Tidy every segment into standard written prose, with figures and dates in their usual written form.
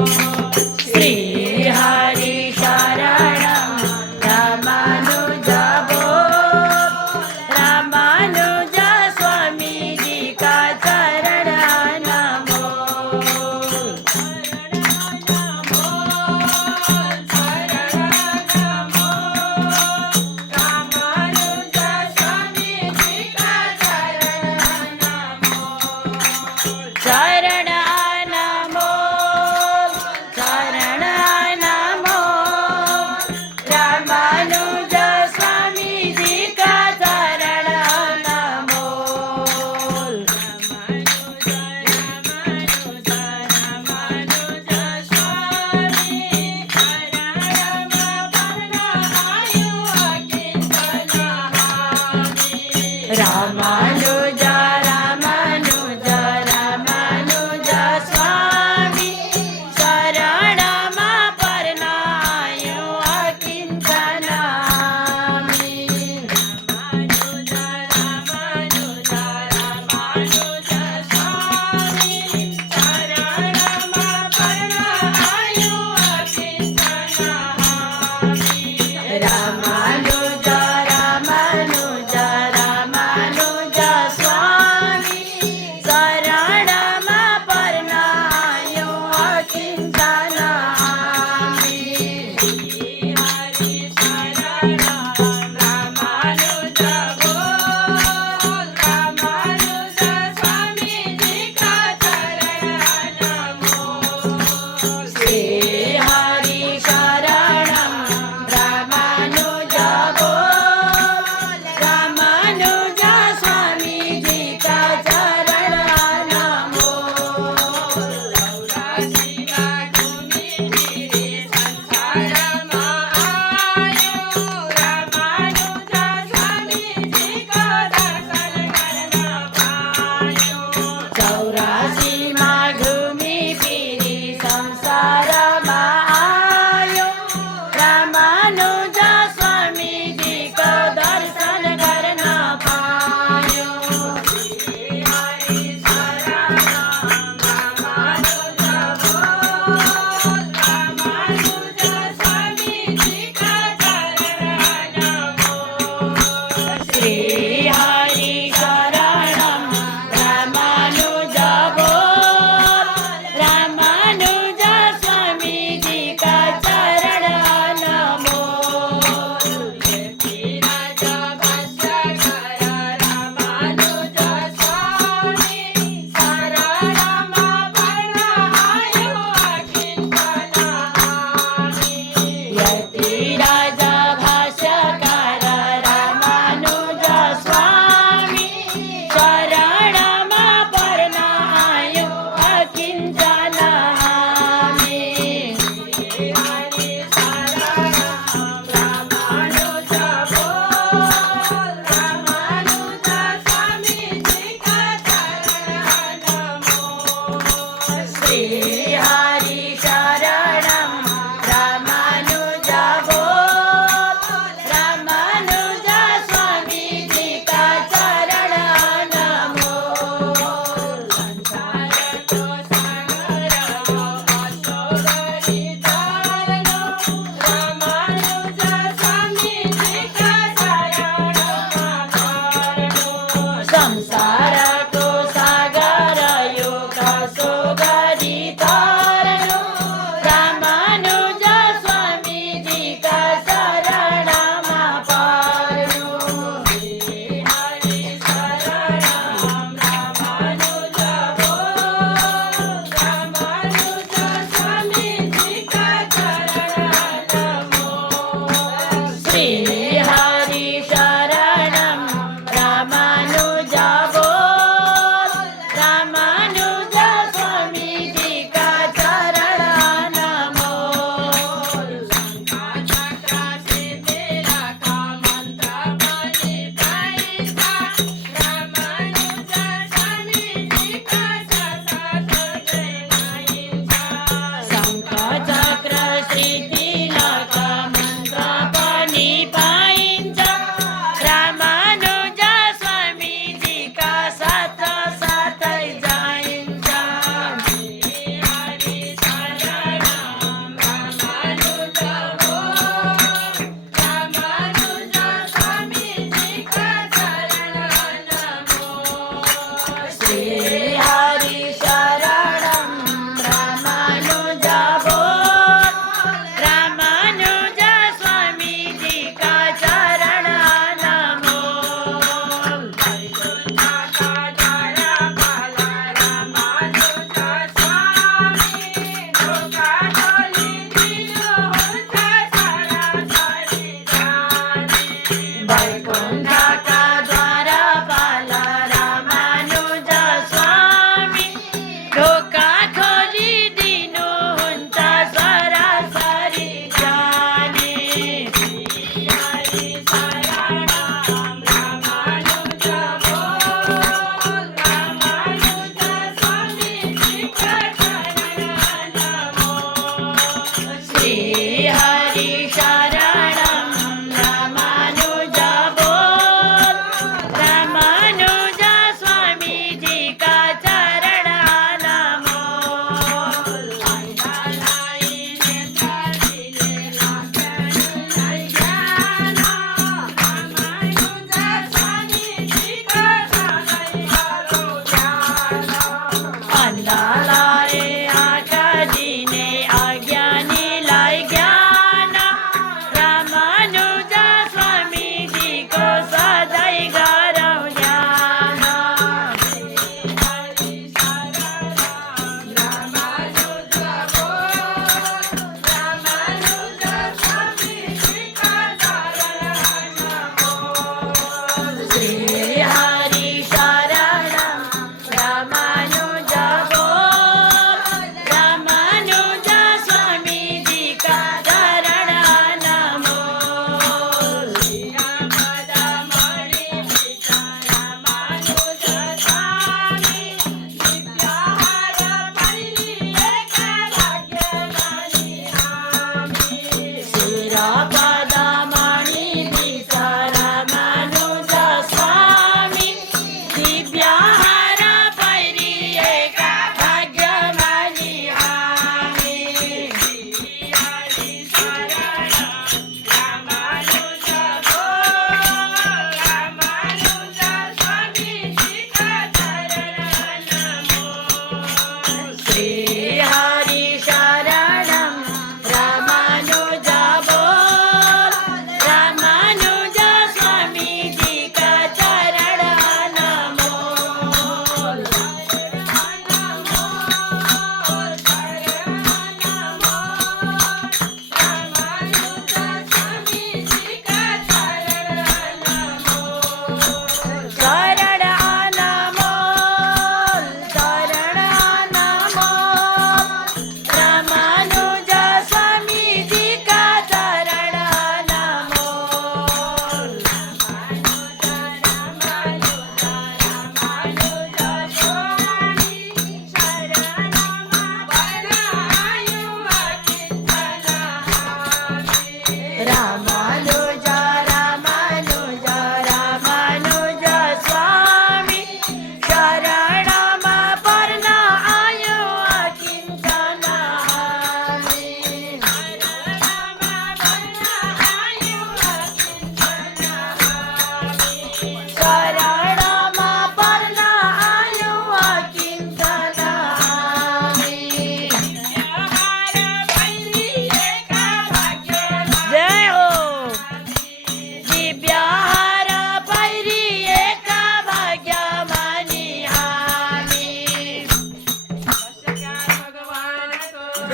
श्री हरि शरणं रामानुज बोल, रामानुज स्वामी जी का चरण नमो। चरण नमो, चरण नमो, रामानुज स्वामी जी का चरण नमो। रामानुज रामानुज रामानुज स्वामी शरणमा परनायो अकिंचनामि। रामानुज रामानुज रामानुज स्वामी शरणमा परनायो अकिंचनामि। रामानुज रामानुज रामानुज स्वामी शरणमा परनायो अकिंचनामि। हरि शरणं रामानुज बोल, रामानुज स्वामी जी का चरण नमो। श्री हरि शरणं रामानुज बोल, रामानुज स्वामी जी का चरण नमो। चौरासी घूमी फिरी संसारमा आयो, रामानुज स्वामी जी को दर्शन करना पायो। चौरासी घूमी फिरी संसारमा आयो, रामानुज स्वामी जी को दर्शन करना पायो। श्री हरि शरणं रामानुज बोल, रामानुज स्वामी जी का चरण नमो। श्री हरि शरणं रामानुज बोल, रामानुज स्वामी जी का चरण नमो। यतिराज भाष्यकार रामानुज स्वामी शरणमा परनायो अकिंचनामि। यतिराज भाष्यकार रामानुज स्वामी शरणमा परनायो अकिंचनामि। श्री हरि शरणं रामानुज बोल, रामानुज स्वामी जी का चरण नमो। श्री हरि शरणं रामानुज बोल, रामानुज स्वामी जी का चरण नमो। संसार को सागर असोगरी तारनो, रामानुज स्वामी जी का चरण नमो। संसार को सागर योग सोगरी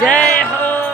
जय हो